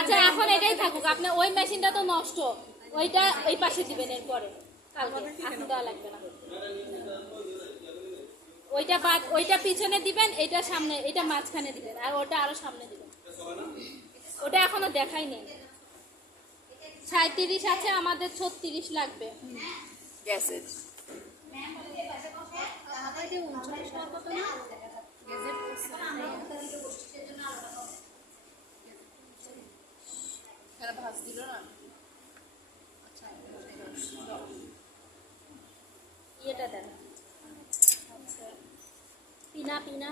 আচ্ছা এখন এটাই থাকুক, আপনার ওই মেশিনটা তো নষ্ট, ওইটা ওই পাশে দিবেন এরপরে, কালকে এখন দেওয়া লাগবে না। ওইটা বাদ, ওইটা পিছনে দিবেন, এটা সামনে, এটা মাঝখানে দিবেন, আর ওটা আরো সামনে দিবেন। ওটা এখনো দেখাই নেই। 37 আছে, আমাদের 36 লাগবে। ইয়েটা দেন, পিনা পিনা।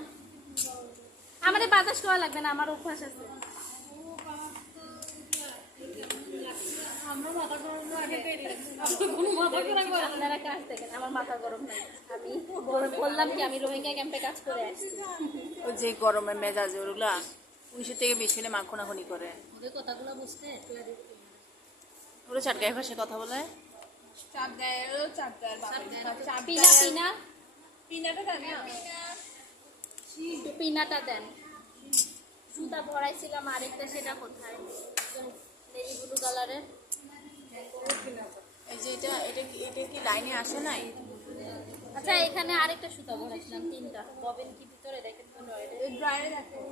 আমাদের বাতাস করা লাগবে না, আমার অভ্যাস আছে। আপনারা কাজ দেখেন, আমার মাথা গরম নাই। আমি বললাম কি, আমি রোহিঙ্গা ক্যাম্পে কাজ করে আসছি। ও যে গরমের মেজাজ ওগুলা 19 থেকে 20 হলে মাখনাখনি করে। ওদের কথাগুলো বুঝতে ওরা চাটগাঁয়ের ভাষায় কথা বলে। পিনা পিনা, পিনাটা দেন। সুতা ভরাইছিলাম আরেকটা, সেটা কোথায়? নেভি ব্লু কালারের। এই যে এটা কি লাইনে আসে নাই? আচ্ছা এখানে আরেকটা সুতা ভরাইছিলাম, 3টা। ববিন কি ভিতরে দেখেন তো? ড্রায়ারে দেখেন।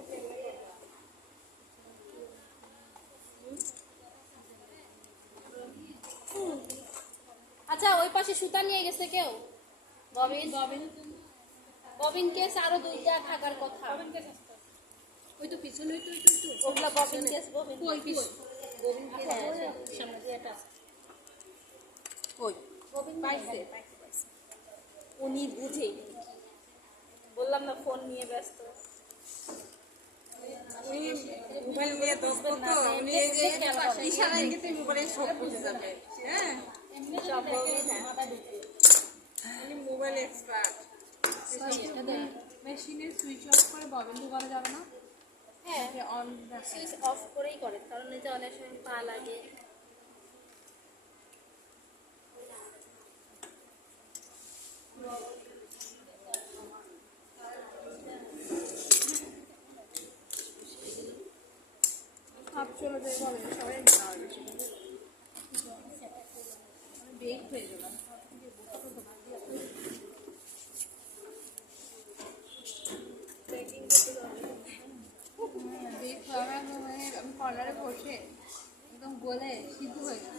আচ্ছা ওই পাশে সুতা নিয়ে গেছে কেউ? ববিন কেস আরো 2টা থাকার কথা। ওই তো পিছনে, ওগুলা ববিন কেস। ববিন কেস সামনে দিয়ে একটা কই ববিন পাইছে। উনি বুঝে, বললাম না ফোন নিয়ে ব্যস্ত। মোবাইল নিয়ে দোস্ত তো উনি এই যে ইশারায় গেতে মোবাইলে সব বুঝে যাবে। হ্যাঁ সব ববিন উনি মোবাইল এক্সপার্ট। মেশিনে সুইচ অফ করে ববিন ঢোকানো যাবে না? হ্যাঁ, অন সুইচ অফ করেই করে, কারণ এই যে অনেক সময় পা লাগে। হাফ চলে যায় ববিন, সবাই বেগ হয়ে গেলাম। আমি কর্নারে বসে একদম গলে সিদ্ধ হয়ে গেল।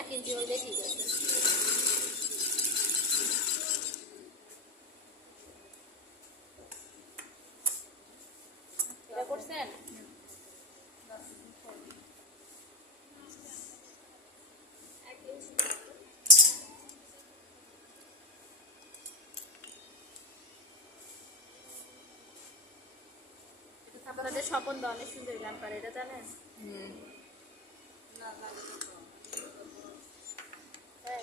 এক ইঞ্চি হইলে ঠিক আছে। এটা করছেন? আপনাদের স্বপন দা অনেক সুন্দর গান পারে, এটা জানেন? তাই?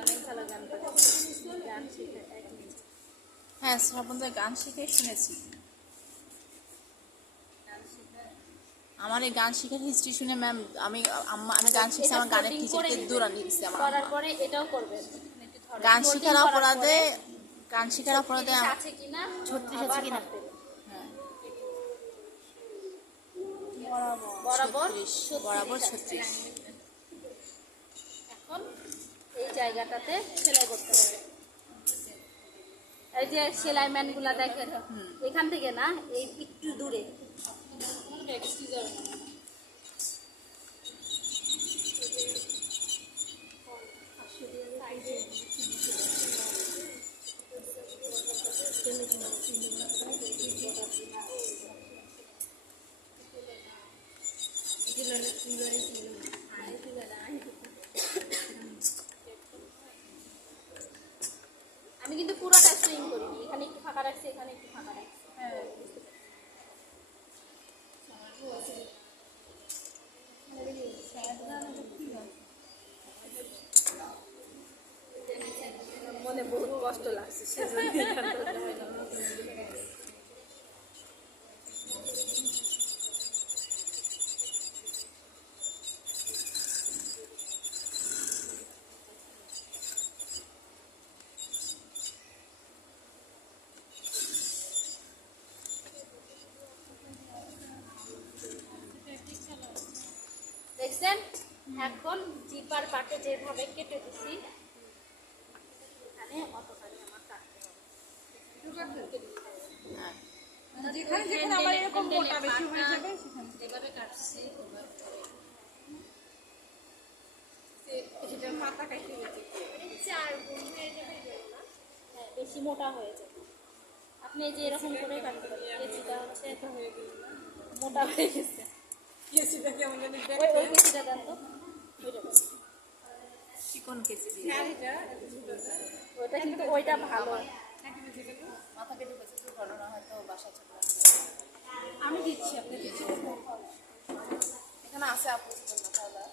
অনেক ভালো গান পারে, গান শিখে একই। হ্যাঁ শ্রাবণদের গান শিখে শুনেছি। আমার এই গান শেখার হিস্ট্রি শুনে ম্যাম আমি গান শিখছি, আমার গানের টিচারকে দৌড়ানি দিচ্ছে আমার। করার পরে এটাও করবেন। গান শেখার অপরাধে আছে কিনা, 36 আছে কিনা, বরাবর বরাবর 36। এখন এই জায়গাটাতে সেলাই করতে হবে। এই যে সেলাই ম্যান গুলা দেখেন, এখান থেকে না, এই একটু দূরে। আমি কিন্তু পুরোটা সুইং করিনি, এখানে একটু ফাঁকা রাখছি, এখানে একটু ফাঁকা রাখছি। মনে বহুত কষ্ট লাগছে দেখছেন? এখন জিপার পাটে যেভাবে কেটে দিছি এখানে অতখানি আমার কাটতে হবে। হ্যাঁ যেখানে যেখানে আমার এরকম মোটা বেশি হয়ে যাবে সেখানে যেভাবে কাটছি ওভাবে করে। সেটা মাথা কেটে গেছে। 4 গুণ হয়ে যাবে এগুলো না? হ্যাঁ, বেশি মোটা হয়ে যাবে। আপনি এই যে এরকম করে কাটতে পারেন। কেজিটা হচ্ছে এত হয়ে গেল না? মোটা হয়ে গেছে। কেসিটা কেমন জানি ওই দেখতে। ওই কেজিটা দেন তো। ওইটা দেন। চিকন কেচি দিয়ে শাড়িটা এত ছোটটা। ওইটা কিন্তু ওইটা ভালো। মাথা কেটে গেছে তো ঘটনা হয়তো বাসায় চলে আসবে। আমি দিচ্ছি আপনি দিচ্ছি। এখানে আছে আপু চিকন মাথাওয়ালা।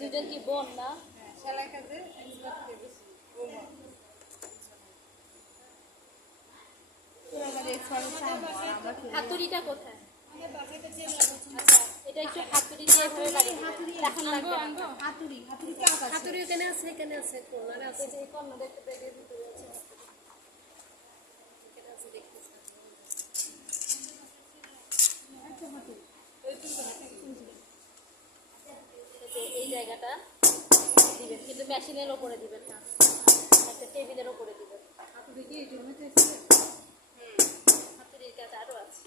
দুজন কি বোন না? সেলাই কাজে expert কে বেশি। ও মা। হাতুড়িটা কোথায়? আচ্ছা, এটা একটু হাতুড়ি দিয়ে এভাবে বাড়ি দিবেন। এখন লাগবে না। হাতুড়ি এখানে আছে, এখানে আছে, কর্নারে আছে। এই যে কর্নারে একটা ব্যাগের ভিতরে আছে। এখানে আছে, দেখতেছি। এই জায়গাটা দিবেন, কিন্তু মেশিনের ওপরে দিবেন না, একটা টেবিলের ওপরে দিবেন। হাতুড়ি কি এই জন্য হাতুড়ির কাছে আরো আছে।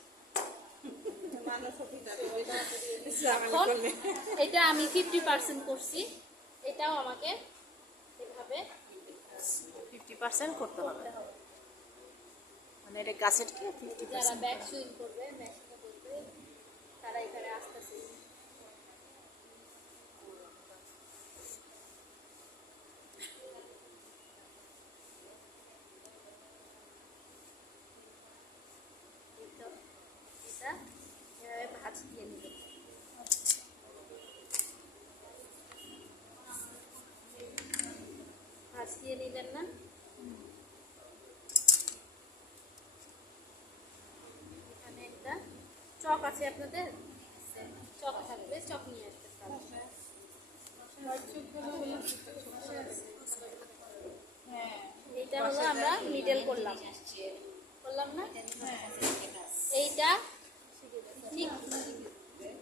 এখন এটা আমি 50% করছি, এটাও আমাকে এভাবে 50% করতে হবে। মানে এটা গাছের কি 50%? যারা ব্যাক সুইং করবে, মেশিনে করবে, তারা এখানে আসতেছে। এটা এভাবে ভাঁজ দিয়ে নেবেন। ভাঁজ দিয়ে নিলেন না? এখানে একটা চক আছে আপনাদের? চক থাকবে, চক নিয়ে আসতে পারবেন। এইটা হলো আমরা মিডল করলাম না? এইটা ঠিক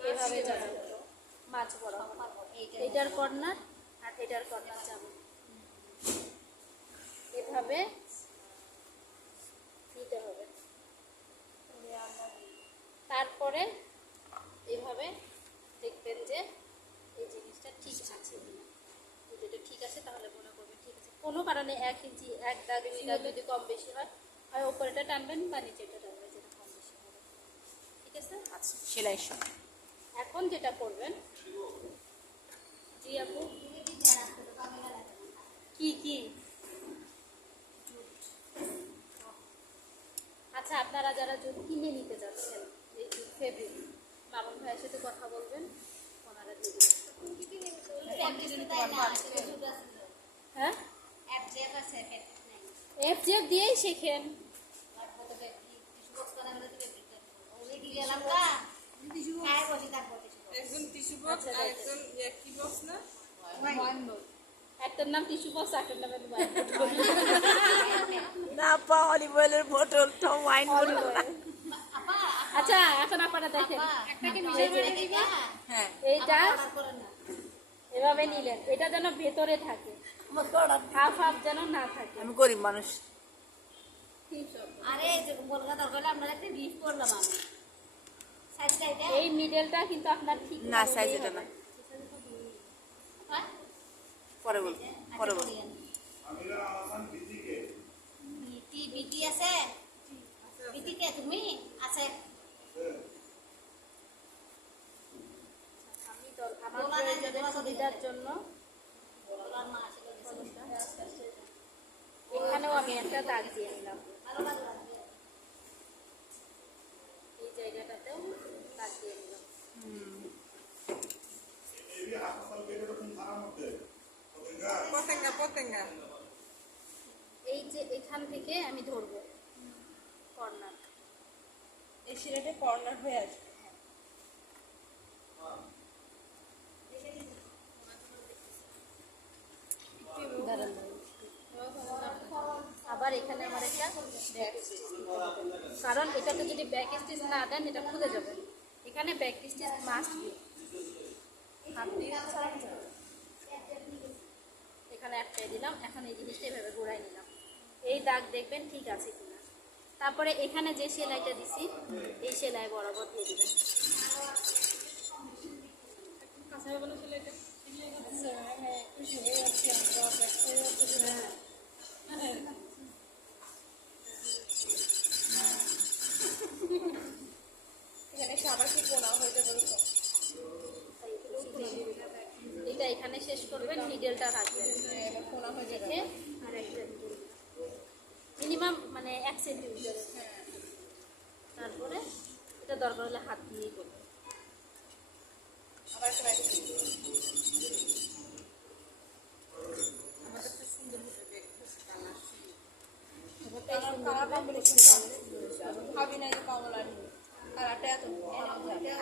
এভাবে যাবে মাছ বরাবর। এইটার কর্নার আর এটার কর্নার যাবে এভাবে নিতে হবে। তারপরে এইভাবে দেখবেন যে এই জিনিসটা ঠিক আছে কিনা। যদি এটা ঠিক আছে তাহলে মনে করবেন ঠিক আছে। কোনো কারণে 1 ইঞ্চি 1 দাগ 2 দাগ যদি কম বেশি হয়, হয় উপরেটা টানবেন বা নিচেটা টানবেন, যেটা কম বেশি হবে। ঠিক আছে? আচ্ছা সেলাইয়ের সময় এখন যেটা করবেন, জি আপু, কি আচ্ছা, আপনারা যারা জুট কিনে নিতে যাচ্ছেন, এই জুট ফেব্রিক, মামুন ভাইয়ের সাথে কথা বলবেন, ওনারা দিয়ে দিবেন। হ্যাঁ, এফজেড দিয়েই শেখেন। একজন টিস্যু বক্স আর একজন কি বক্স না? একটার নাম টিস্যু বক্স, একটার নাম না পা অলিভ অয়েলের বোতলটা ওয়াইন বলল। আচ্ছা, এখন আপনারা দেখেন, হ্যাঁ এইটা এভাবে নিলেন, এটা যেন ভেতরে থাকে, হাফ হাফ যেন না থাকে। আমি গরিব মানুষ। এই মিডলটা কিন্তু আপনার ঠিক না সাইজ এটা না, পরে বল পরে বল। আমার প্রয়োজনের সুবিধার জন্য এখানেও আমি একটা দাগ দিয়ে নিলাম, এই জায়গাটাতেও দাগ দিয়ে নিলাম। পতেঙ্গা এই যে এখান থেকে আমি ধরবো কর্নার, এই সিলেটে কর্নার হয়ে আসবে। তাহলে আমার একটা ব্যাক স্টিচ দিতে হবে, কারণ এটাতে যদি ব্যাক স্টিচ না দেন এটা খুলে যাবে। এখানে ব্যাক স্টিচ মাস্ট বি। হাত দিয়ে ছাড়ানো যাবে। এখানে একটাই দিলাম, এখন এই জিনিসটা এভাবে ঘুরাই নিলাম, এই দাগ দেখবেন ঠিক আছে কিনা। তারপরে এখানে যে সেলাইটা দিছি এই সেলাই বরাবর দিয়ে দিবেন। এটা এখানে শেষ করবেন, নিডেলটা রাখবেন রেখে আর একটা মিনিমাম মানে 1 সেন্টিমিটার। তারপরে এটা দরকার হলে হাত দিয়েই করবেন।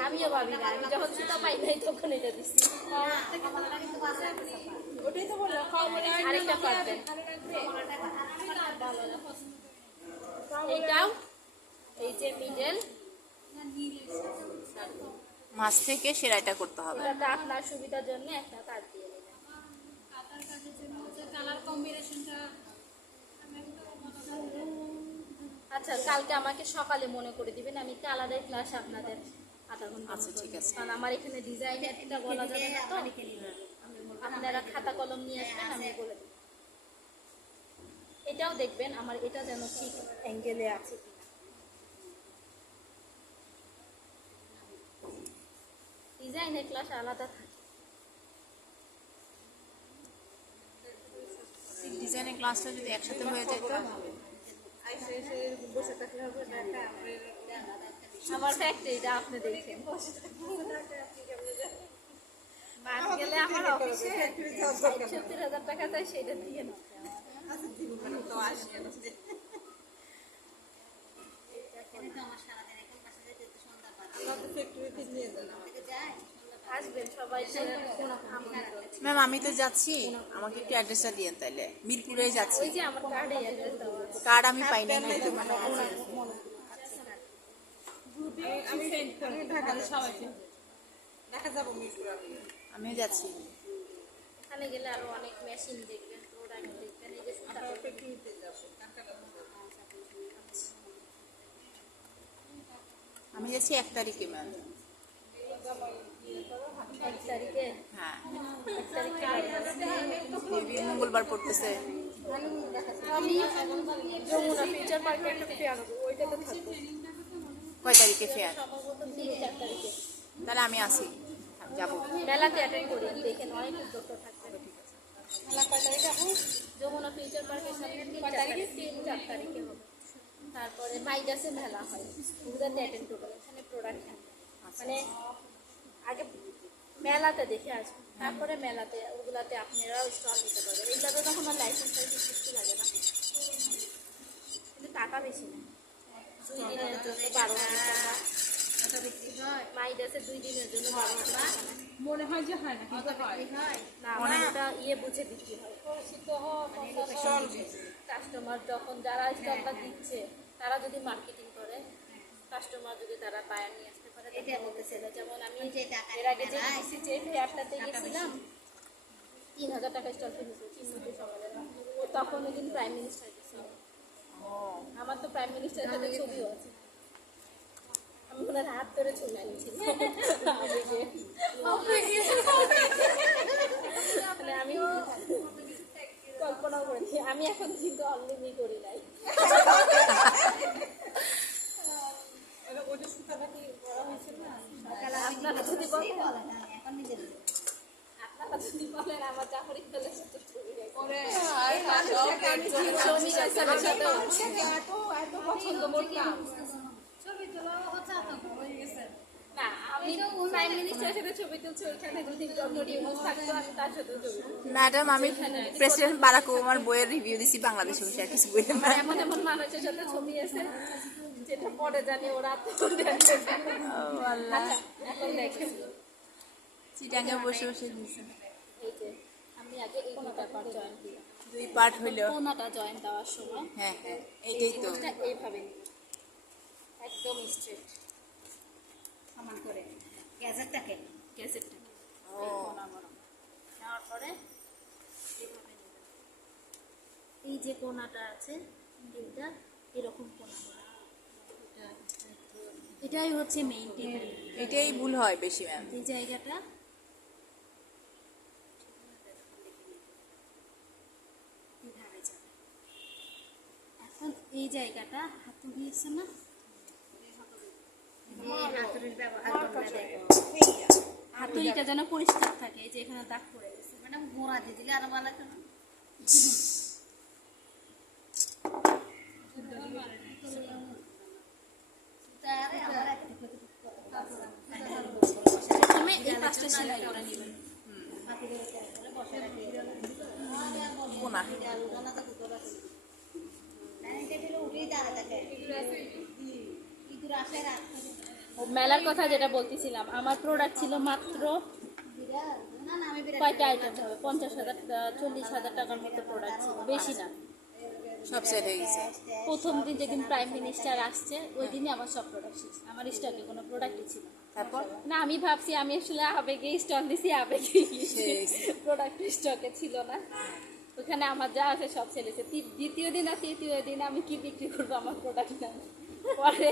আমিও ভাবি না, আমি যখন সুতা পাই নাই তখন এটা দিচ্ছি। ওটাই তো বললাম, আরেকটা পারবেন, এইটাও এই যে মিডল মাছ থেকে সেলাইটা করতে হবে। এটাতে আপনার সুবিধার জন্য একটা কাট দিয়ে নেবেন। আচ্ছা, কালকে আমাকে সকালে মনে করে দিবেন, আমি কালারের ক্লাস আপনাদের আধা ঘন্টা আচ্ছা, ঠিক আছে। কারণ আমার এখানে ডিজাইন এটা বলা যাবে না, তো আপনারা খাতা কলম নিয়ে আসবেন, আমি বলে দেব। এটাও দেখবেন আমার এটা যেন ঠিক অ্যাঙ্গেলে আছে কিনা। ডিজাইনের ক্লাস আলাদা থাকে। ডিজাইনের ক্লাসটা যদি একসাথে হয়ে যেত, বসে থাকলে হবে না, আমার ফ্যাক্টরিটা আপনি দেখেন, মাস গেলে আমার অফিসে 70,000 টাকা চাই, সেটা দিয়ে না তো আসে আসবেন সবাই। ম্যাম আমি তো যাচ্ছি, আমাকে একটু অ্যাড্রেসটা দিয়েন তাইলে। মিরপুরে যাচ্ছি, ওই যে আমার কার্ডে অ্যাড্রেস দেওয়া আছে। কার্ড আমি পাই নাই কিন্তু। আমি ঢাকাতে সবাইকে দেখা যাবো মিরপুর। আমিও যাচ্ছি। এখানে গেলে আরো অনেক মেশিন দেখবেন, প্রোডাক্ট দেখবেন, এই যে সুতা কিনতে যাবো। আমি যাচ্ছি 1 তারিখে ম্যাম। 1 তারিখে। হ্যাঁ, 1 তারিখে মেবি মঙ্গলবার পড়তেছে। আমি যমুনা ফিউচার পার্কে একটা ফেয়ার হবে, ওইটাতে থাকবো কয় তারিখে ফেয়ার? সম্ভবত 3-4 তারিখে। তাহলে আমি আসি, যাবো। মেলাতে অ্যাটেন্ড করি, দেখেন অনেক উদ্যোক্তা থাকবে। মেলা কয় তারিখে আপু? যমুনা ফিউচার পার্কের সামনে 3-4 তারিখে হবে। তারপরে মাইডাসে মেলা হয়, ওগুলোতে অ্যাটেন্ড করবেন, এখানে প্রোডাক্ট থাকবে। মানে আগে মেলাতে দেখে আসবেন, তারপরে মেলাতে ওগুলাতে আপনারাও স্টল নিতে পারবেন। এগুলোতে তখন আমার লাইসেন্স কিছু লাগে না, কিন্তু টাকা বেশি না। 2 দিনের জন্য 12,000 টাকা মাইডাসে, 2 দিনের জন্য 12,000 টাকা। মনে হয় যে হয় না, কিন্তু হয় না, মানে ওটা ইয়ে বুঝে বিক্রি হয়। কাস্টমার যখন যারা স্টলটা দিচ্ছে তারা যদি মার্কেটিং করে, কাস্টমার যদি তারা বায়ার নিয়ে আসতে পারে, এটা বলতেছে। যেমন আমি এর আগে যে ফেয়ারটাতে গেছিলাম 3,000 টাকা স্টল কিনেছি চিন্মতি সমাজের, ও তখন ওই দিন প্রাইম মিনিস্টার গেছিল। আমার তো প্রাইম মিনিস্টারের সাথে ছবিও আছে, আমি ওনার হাত ধরে ছবি আনিয়েছি। মানে আমি কল্পনাও করেছি, আমি এখন কিন্তু অনলাইনে করি নাই। ওটা সুতাটা কি করা হয়েছে না? আপনারা যদি বলেন, আপনারা যদি বলেন আমার জাফরি খেলে সাথে ছবি এত পছন্দ করতাম। না, আমি প্রাইম মিনিস্টারের সাথে ছবি তুলছি, ওইখানে যদি ডক্টর ইউনূস থাকতো আমি তার সাথে ছবি তুলছি। ম্যাডাম আমি প্রেসিডেন্ট বারাক ওবামার বইয়ের রিভিউ দিছি বাংলাদেশে বসে, আর কিছু বই না। আমার এমন এমন মানুষের সাথে ছবি আছে যেটা পরে জানি ওরা আল্লাহ, এখন দেখেন চিটাঙ্গে বসে বসে দিয়েছে। এই যে আমি আগে এই 2টা পার্ট জয়েন দিলাম। 2 পার্ট হইলো। কোনাটা জয়েন দেওয়ার সময় হ্যাঁ হ্যাঁ এই এইটাই তো। জিনিসটা এইভাবে নিবে। একদম স্ট্রেট সমান করে গ্যাজেটটাকে গ্যাজেটটাকে ও। এই কোনা বরাবর নেওয়ার পরে এইভাবে নেবেন। এই যে কোনাটা আছে এইটা এরকম কোনা বরাবর। এটাই হচ্ছে মেইন টেবিল। এটাই ভুল হয় বেশি ম্যাম। এই জায়গাটা এইভাবে যাবে। এখন এই জায়গাটা হাতুড়ি আছে না, হাতুড়ির ব্যবহার করলে হাতুড়িটা যেন পরিষ্কার থাকে। এই যে এখানে দাগ পড়ে গেছে, ম্যাডাম গোড়া দিয়ে দিলে আরো ভালো হতো না? তারে আমার প্রথমে এই পাঁচটা সেলাই করে নেবেন। কোনা উঠেই দাঁড়া থাকে ইঁদুর আসে রাত ও মেলার কথা যেটা বলতেছিলাম, আমার প্রোডাক্ট ছিল মাত্র না না আমি বিরাট কয়টা আইটেম হবে, 50,000 40,000 টাকার মতো প্রোডাক্ট ছিল, বেশি না। সব সেট হয়ে গেছে। প্রথম দিন যেদিন প্রাইম মিনিস্টার আসছে ওই দিনই আমার সব প্রোডাক্ট শেষ, আমার স্টকে কোনো প্রোডাক্টই ছিল না। তারপর না আমি ভাবছি আমি আসলে আবেগে স্টক দিছি, আবেগে প্রোডাক্ট স্টকে ছিল না। ওখানে আমার যা আছে সব সেলেছে। দ্বিতীয় দিন আর তৃতীয় দিন আমি কি বিক্রি করবো আমার প্রোডাক্ট না। পরে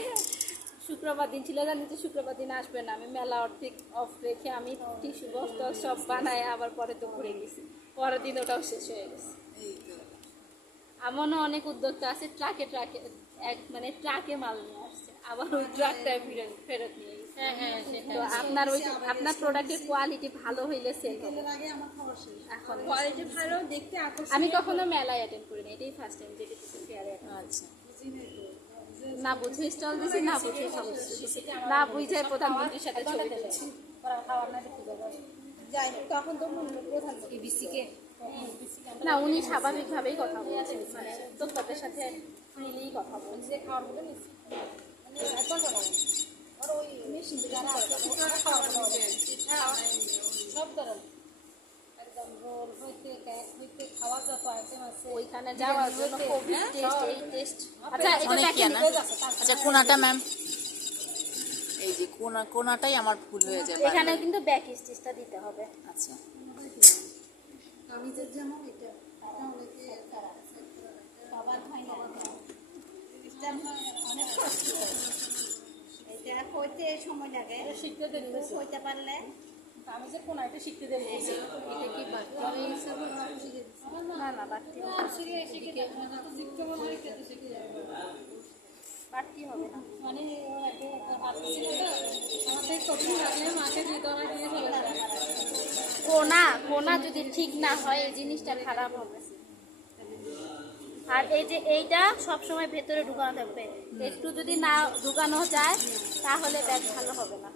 শুক্রবার দিন ছিল, জানি যে শুক্রবার দিন আসবে না, আমি মেলা অর্ধেক অফ রেখে আমি টিস্যু বস্তা সব বানায় আবার পরে তো ঘুরে গেছি। পরের দিন ওটাও শেষ হয়ে গেছে। এই তো। এমনও অনেক উদ্যোক্তা আছে ট্রাকে ট্রাকে মানে ট্রাকে মাল নিয়ে আসছে, আবার ওই ট্রাকটায় ফেরত নিয়ে গেছে। তো আপনার ওই আপনার প্রোডাক্টের কোয়ালিটি ভালো হইলে সেল হবে। এখন কোয়ালিটি ভালো, দেখতে আকর্ষণীয়। আমি কখনো মেলায় অ্যাটেন্ড করিনি, এটাই ফার্স্ট টাইম যেটা ফেয়ারে আচ্ছা না বুঝে স্টল দিছি, না বুঝে সমস্যা দিছি, না বুঝে প্রধানমন্ত্রীর সাথে ছবি তুলেছি। যাই হোক, তখন তো প্রধানমন্ত্রী বিসিকে না উনি স্বাভাবিকভাবেই কথা বলছেন, মানে উদ্যোক্তাদের সাথে ফ্রিলি কথা বলছে। খাওয়ার মতো নিচ্ছি এখন তো আর ওই মেশিন যারা সব ধরনের একদম রোল হইতে কেক হইতে খাওয়া যত আইটেম আছে ওইখানে যাওয়ার জন্য কোভিড টেস্ট, এই টেস্ট। আচ্ছা এটা অনেক দেখেন না। আচ্ছা কোনাটা ম্যাম, এই যে কোনাটাই আমার ভুল হয়ে যায়। এখানেও কিন্তু ব্যাক স্টিচটা দিতে হবে। আচ্ছা কামিজের যেমন এটা অনেকে সবার হয় না অনেক কষ্ট এটা কইতে সময় লাগে, শিখতে দেরি হয়েছে। কইতে পারলে আমি যে কোন একটা শিখতে দেরি হয়েছে। এটা কি বাড়তি না না বাড়তি বাড়তি হবে না। মানে আমাদের কঠিন লাগলে মাকে দিয়ে ধরা দিয়ে চলে যাবে। কোনা যদি ঠিক না হয় এই জিনিসটা খারাপ হবে। আর এই যে এইটা সবসময় ভেতরে ঢুকানো থাকবে, একটু যদি না ঢুকানো যায় তাহলে ব্যাগ ভালো হবে না।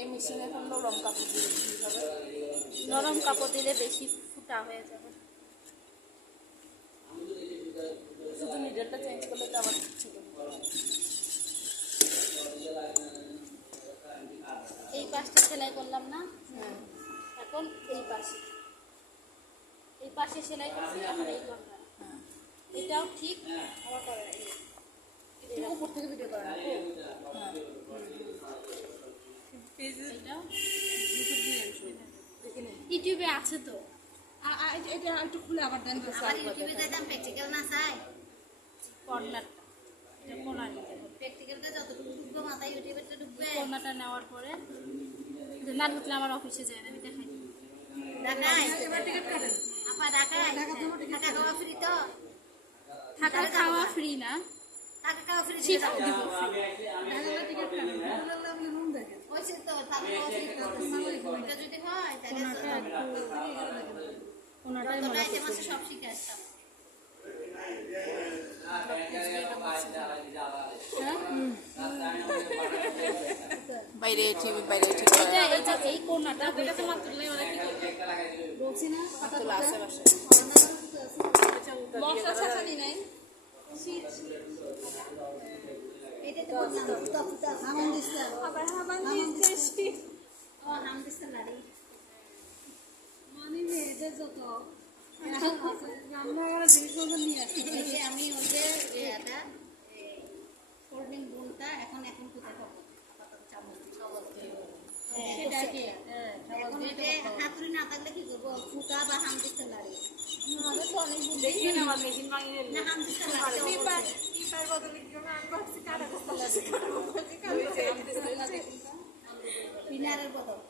এই মেশিনে এখন নরম কাপড় দিয়ে কি হবে? নরম কাপড় দিলে বেশি ফুটা হয়ে যাবে। শুধু নিডলটা চেঞ্জ করলে তো আবার ছিল। এই পাশটা সেলাই করলাম না, এখন এই পাশে সেলাই করছি, এখন এই করলাম। এটাও ঠিক আবার করে একটু উপর থেকে ভিডিও করা না এটাও ইউটিউবে আছে তো। এটা একটু খুলে আবার দেন। আমার ইউটিউবে যাইতাম প্র্যাকটিক্যাল না চাই, কর্নারটা এটা কর্নার নিতে হবে। প্র্যাকটিক্যালটা যতটুকু ঢুকবে মাথায় ইউটিউবে তো ঢুকবে। কর্নারটা নেওয়ার পরে না ঢুকলে আমার অফিসে যায় না, আমি দেখাই দিই। ঢাকায় আপা ঢাকায় ঢাকা খাওয়া ফ্রি তো, থাকা খাওয়া ফ্রি না, ঢাকা খাওয়া ফ্রি শিফট দিব। ওই সে তো ঢাকা খাওয়া ফ্রি তো, এটা যদি হয় তাহলে কোনাটাই যতটা আইটেম আছে সব শিখে আসতাম। বাইরে ঠিক বাইরে ঠিক এটা এই যে এই কোনাটা হইতে বলছি না তোলা আছে বাসায়। মশলা ছাঁচানি নাই। এটা তো বললাম হামান দিস্তা আবার হামান দিয়েছি। ও হাম দিস্তা লাড়ি আমি মেয়েদের যত রান্না করার জিনিসগুলো নিয়ে আসি এই যে আমি ওই যে এটা কোল্ড ড্রিঙ্ক বোনটা এখন কোথায় পাবো আপাতত চামচ দিয়ে। সেটা কি এখন ওই যে হাতুড়ি না থাকলে কি করবো ফুটা বা হামদিস্তে লাগে আমাদের তো অনেক বুদ্ধি দেখি না আমার মেশিন ভাঙিয়ে না হামদিস্তে লাগে টিপার বদলে কি আমি ভাবছি কাটা পিনারের বদল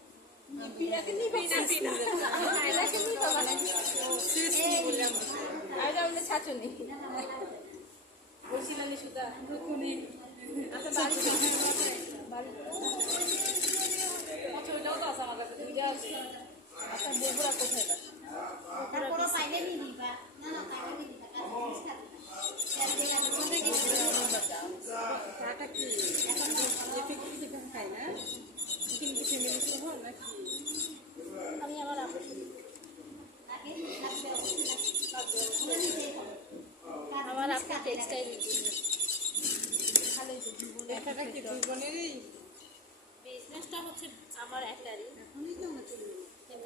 ছাচনি বসিলানি সুতা আচ্ছা বাড়ি তো আছে আমার কাছে দুইটা আছে আচ্ছা বগুড়া কোথায় গেছে? তারপরে পাইলে নিয়ে নিবা না পাইলে নিয়ে নিবা চাটা কি এখন যে খাই না কিন্তু ফ্যামিলি সহ নাকি আমি আমার আপুর সাথে আমার আপু টেক্সটাইল একাটা কি দুই বোনেরই বিজনেসটা হচ্ছে আমার একটারই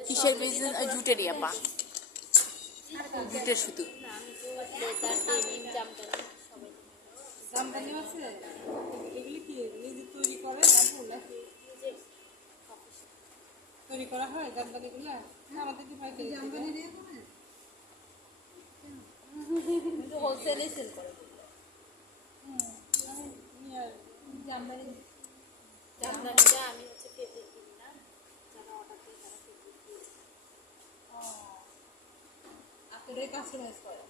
কিসের বিজনেস? জুটেরই আপা, জুটের শুধু। না আমি তো লেদার ডেনিম জামদানি সবাই জামদানি আছে এগুলি কি নিজে তৈরি করে না ভুল নাকি নিজে তৈরি করা হয় জামদানিগুলা না আমাদের কি পাইতে জামদানি দিয়ে কিন্তু হোলসেলে সেল করে জামদানি জামদানিটা আমি হচ্ছে ফেব্রিক কিনি না, যারা অর্ডার দেয় তারা ফেব্রিক দিয়ে আপনাদের কাস্টমাইজ করে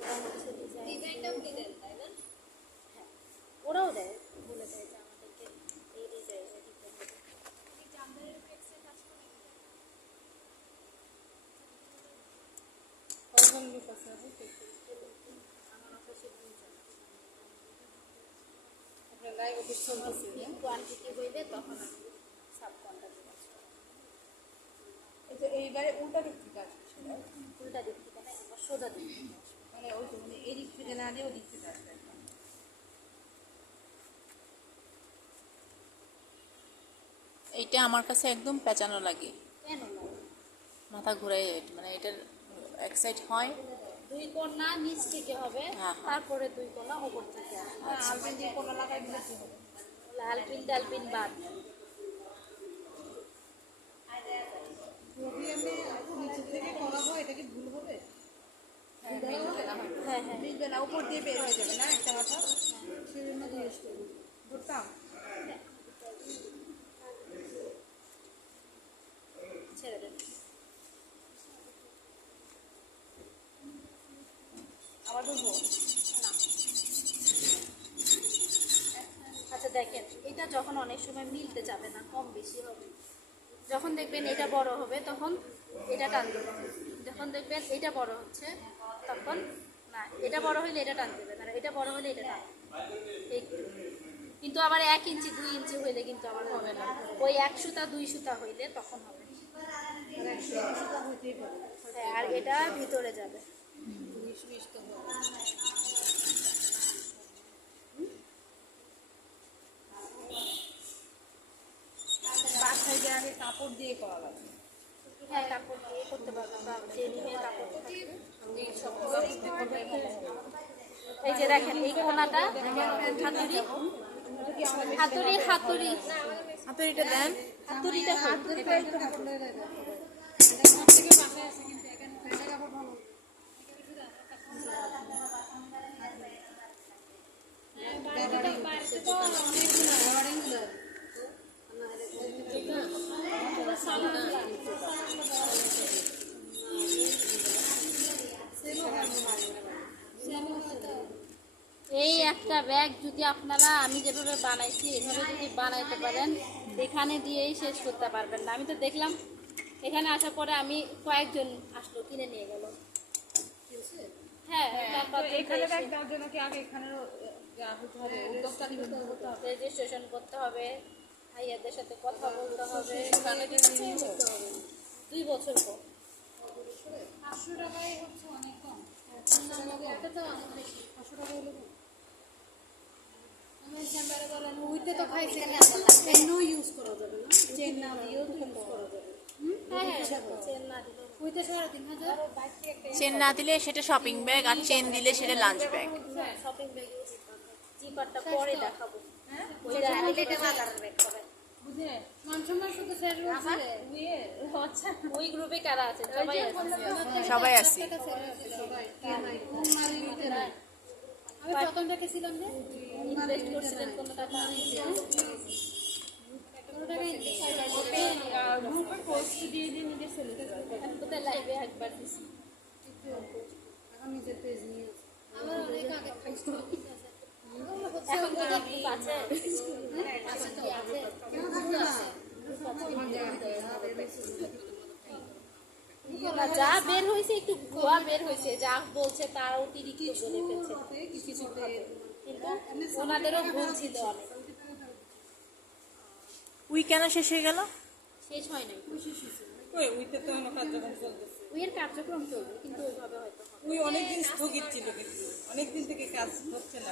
ওরা হচ্ছে ডিজাইনটাও দিলেন তাই না? হ্যাঁ ওরাও দেয়, বলে দেয় যে আমাদেরকে এই ডিজাইনে দিতে হবে। কজন লোক আছে আমার অফিসে দুইজন আপনার লাইভ অফিস চলতেছে না কোয়ান্টিটি হইলে তখন আমি সাব কন্ট্রাক্টে কাজ করি। এই যে এইবারে উল্টা দিক থেকে আসবে উল্টা দিক থেকে না, একবার সোজা দিক থেকে আসবে। মানে ওই তো মানে এই দিক থেকে না দিয়ে ওই দিক থেকে আসবে এইটা আমার কাছে একদম পেঁচানো লাগে, কেন না? মাথা ঘুরাই, মানে এটার এক সাইড হয়। দুই কোণা নিচ থেকে হবে, হ্যাঁ, হ্যাঁ। তারপরে দুই কোণা উপর থেকে আসবে। আলবেন দিয়ে কোনো লাগাই দিলে কি হবে লালপিন ডালপিন বাদ। যদি আমি নিচে থেকে করাবো এটা কি ভুল হবে হ্যাঁ হ্যাঁ মিলবে না উপর দিয়ে বের হয়ে যাবে না একটা মাথা সেজন্য জিজ্ঞেস করি ধরতাম ছেড়ে দেন। আবার ধরবো আচ্ছা দেখেন, এটা যখন অনেক সময় মিলতে যাবে না, কম বেশি হবে। যখন দেখবেন এটা বড় হবে তখন এটা টান দেবে, যখন দেখবেন এটা বড় হচ্ছে তখন না, এটা বড় হইলে এটা টান দেবে, আর এটা বড় হলে এটা টান একটু। কিন্তু আবার 1 ইঞ্চি 2 ইঞ্চি হইলে কিন্তু আবার হবে না, ওই 1 সুতা 2 সুতা হইলে তখন হবে। হ্যাঁ, আর এটা ভিতরে যাবে। বাসায় গিয়ে আগে কাপড় দিয়ে করা লাগবে হ্যাঁ, কাপড় দিয়ে করতে পারবেন, বা ডেনিমের কাপড় থাকে। এই যে দেখেন এই কোনাটা হাতুড়ি হাতুড়ি হাতুড়ি হাতুড়িটা দেন। হাতুড়িটা এই একটা ব্যাগ যদি আপনারা আমি যেভাবে বানাইছি এভাবে যদি বানাইতে পারেন, এখানে দিয়েই শেষ করতে পারবেন না। আমি তো দেখলাম এখানে আসার পরে আমি কয়েকজন আসলো কিনে নিয়ে গেল। হ্যাঁ, এখানে ব্যাগ দেওয়ার জন্য কি আগে এখানেও হতে হবে উদ্যোক্তা নিবন্ধন করতে হবে রেজিস্ট্রেশন করতে হবে, ভাইয়াদের সাথে কথা বলতে হবে, 2 বছর পর। 500 টাকায় হচ্ছে অনেক কম। এটা তো অনেক বেশি। 500 টাকা হলে আমি চেম্বারে বলেন উইতে তো খাইছে নো ইউজ করা যাবে না, চেন না দিয়েও তো ইউজ করা যাবে। হ্যাঁ হ্যাঁ, চেন না দিলেও হইতে 3,500। চেন না দিলে সেটা শপিং ব্যাগ, আর চেন দিলে সেটা লাঞ্চ ব্যাগ। শপিং ব্যাগ জিপারটা পরে দেখাবো। ওইটা দিলে এটা বাজারের ব্যাগ হবে। বুঝে মান সম্মান শুধু স্যার বলছে আচ্ছা ওই গ্রুপে কারা আছে? সবাই আছে। সবাই আছে। আমি প্রথম দেখেছিলাম যে ইনভেস্ট করছিলেন কোনো টাকা? কোনো টাকা গ্রুপে পোস্ট দিয়ে দিয়ে নিজে সেল কোথায় লাইভে একবার দিছি। এখন নিজের পেজ নিয়ে আমার অনেক আগে খাইছো এখন তো গ্রুপ আছে। আছে তো আছে না, যা বের হয়েছে একটু ভুয়া বের হয়েছে, যা বলছে তার অতিরিক্ত বলে ফেলছে কিছু খাতে। কিন্তু ওনাদেরও ভুল ছিল অনেক। উই কেন শেষ হয়ে গেল? শেষ হয় নাই, ওই উইতে তো কোনো কার্যক্রম চলতেছে। উইয়ের কার্যক্রম চলবে কিন্তু ওইভাবে হয়তো হবে। উই অনেকদিন স্থগিত ছিল, কিন্তু অনেকদিন থেকে কাজ হচ্ছে না।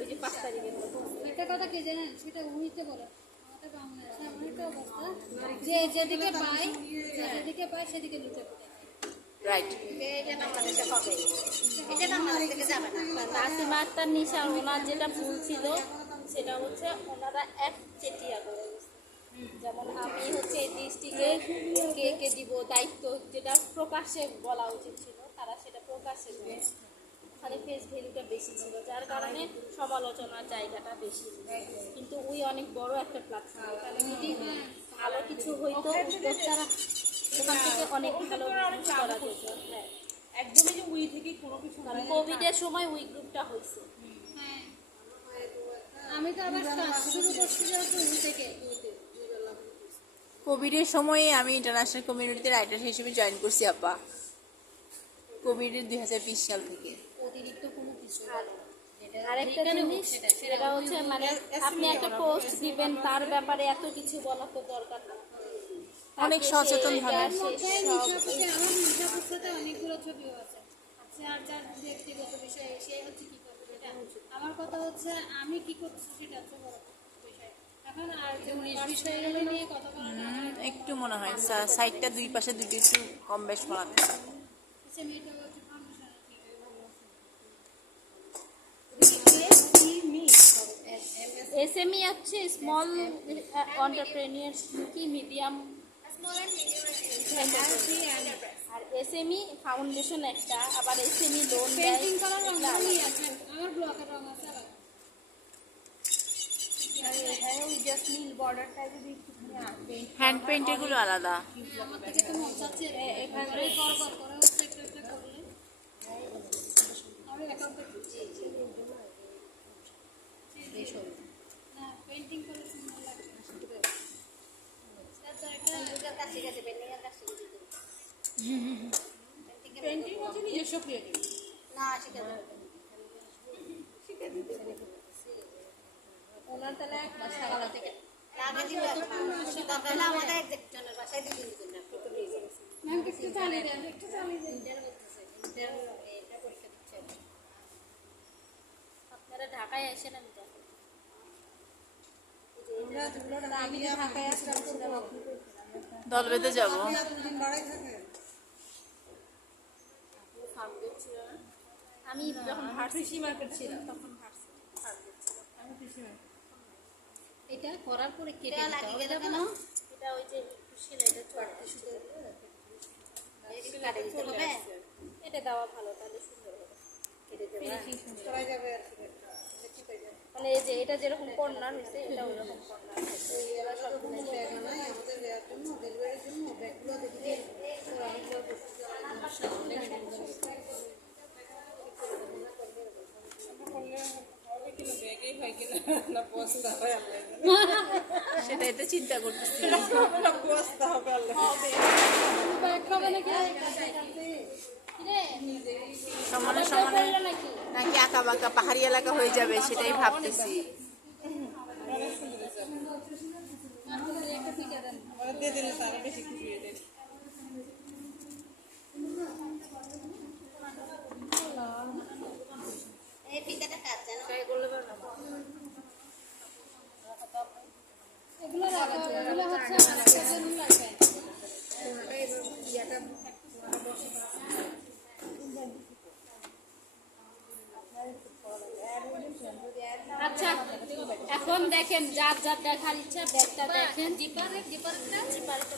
ওই যে 5 তারিখের মতো একটা কথা কি জানেন, সেটা উনিতে বলে আমাদের বাংলাদেশে এমন একটা অবস্থা যে যেদিকে পায় সেদিকে লুটে পড়ে। রাইট। এটা বাংলাদেশে হবে, এটা বাংলাদেশ থেকে যাবে না। নাসিমা আক্তার নিশা ওনার যেটা ভুল ছিল সেটা হচ্ছে ওনারা একচেটিয়া করে গেছে। যেমন আমি হচ্ছে এই দৃষ্টিকে কে দিব দায়িত্ব, যেটা প্রকাশ্যে বলা উচিত ছিল তারা সেটা প্রকাশ্যে বলেছে। ওখানে ফেস ভ্যালুটা বেশি ছিল, যার কারণে সমালোচনার জায়গাটা বেশি। কিন্তু ওই অনেক বড় একটা প্ল্যাটফর্ম, এখানে যদি ভালো কিছু হইতো উদ্যোক্তারা ওখান থেকে অনেক ভালো কিছু করা যেত। হ্যাঁ, একদমই যে উই থেকে কোনো কিছু কারণ কোভিডের সময় ওই গ্রুপটা হয়েছে। হ্যাঁ আমি তো আবার কাজ শুরু করছি যেহেতু উনি থেকে কোভিডের সময়ে আমি ইন্টারন্যাশনাল কমিউনিটিতে রাইটার হিসেবে জয়েন করছি আপা, কোভিডের 2020 সাল থেকে। অতিরিক্ত কোনো কিছু ভালো না। আরেকটা জিনিস সেটা হচ্ছে মানে আপনি একটা পোস্ট দিবেন তার ব্যাপারে এত কিছু বলার তো দরকার না। অনেক সচেতন ভাবে। আমার নিশাপুর সাথে অনেকগুলো ছবিও আছে। আর যার ব্যক্তিগত বিষয় সে হচ্ছে কি করবে সেটা, আমার কথা হচ্ছে আমি কি করছি সেটা হচ্ছে বড় বিষয়। এখন আর যে বিষয়গুলো নিয়ে কথা বলাটা একটু মনে হয় সাইডটা দুই পাশে দুটো একটু কম বেশ বানাতে। হচ্ছে মেয়েটা হচ্ছে ফাউন্ডেশন এসএমই হচ্ছে স্মল এন্টারপ্রেনিউরস কি মিডিয়াম, আর এসএমই ফাউন্ডেশন একটা, আবার এসএমই লোন দেয়। পেন্টিং করার রঙগুলোই আছে, আমার ব্লকের রঙ আছে আবার। হ্যান্ড পেইন্ট এগুলো আলাদা। আমার থেকে তো মন চাচ্ছে এখানে করবার করে হচ্ছে একটা একটা করলে আমি অ্যাকাউন্টে না পেন্টিং করে সুন্দর লাগছে। আচ্ছা এটা কাজ শিখেছে, পেন্টিংয়ের কাজ শিখেছে। পেন্টিং হচ্ছে নিজস্ব ক্রিয়েটিভ। না শিখেছে, ওনার তাহলে 1 মাস টাকা থেকে আগে দিলে দরকার হলে আমাদের একজনের বাসায় দিয়ে দিন না, ফটো দিয়ে দিন। ম্যাম একটু চালিয়ে দেন, একটু চালিয়ে দেন। ইন্টার বলতেছে, ইন্টার এটা পরীক্ষা দিচ্ছে। আপনারা ঢাকায় আসেন আমি যাবো। আমি ঢাকায় আসলাম, দল বেঁধে যাবো। দুদিন বাড়াই থাকে। আমি যখন ভার্সিটি মার্কেট ছিলাম তখন ভার্সিটি এটা করার পরে কেটে এটা দিতে লাগিয়ে হবে গেলে কেন? এটা ওই যে একটু সেলাইটা চড়তে শুরু কাটে দিতে হবে। এটা দেওয়া ভালো, তাহলে সুন্দর হবে। করা যাবে আর কি। মানে এই যে এটা যেরকম কর্নার হয়েছে এটা ওইরকম কর্নার হয়েছে। ব্যাগ নাই আমাদের দেওয়ার জন্য, ডেলিভারির জন্য ব্যাগগুলো দেখতে ব্যাগেই হয় কিনা না বস্তা হয়, আল্লাহ জানে। সেটাই তো চিন্তা করতেছি। না বস্তা হবে, আল্লাহ জানে। ব্যাগ হবে নাকি? সমানে সমানে নাকি আঁকা বাঁকা পাহাড়ি এলাকা হয়ে যাবে সেটাই ভাবতেছি। একটা পিঠা দেন। আমাদের দিয়ে দিলে তারা বেশি খুশি হয়ে যায়। এই পিঠাটা কাজ জানো, এগুলো রাখা, এগুলো হচ্ছে আমার জন্য লাগবে। আচ্ছা এখন দেখেন যার যার দেখার ইচ্ছা ব্যাগটা দেখেন জিপারের জিপারের জিপারের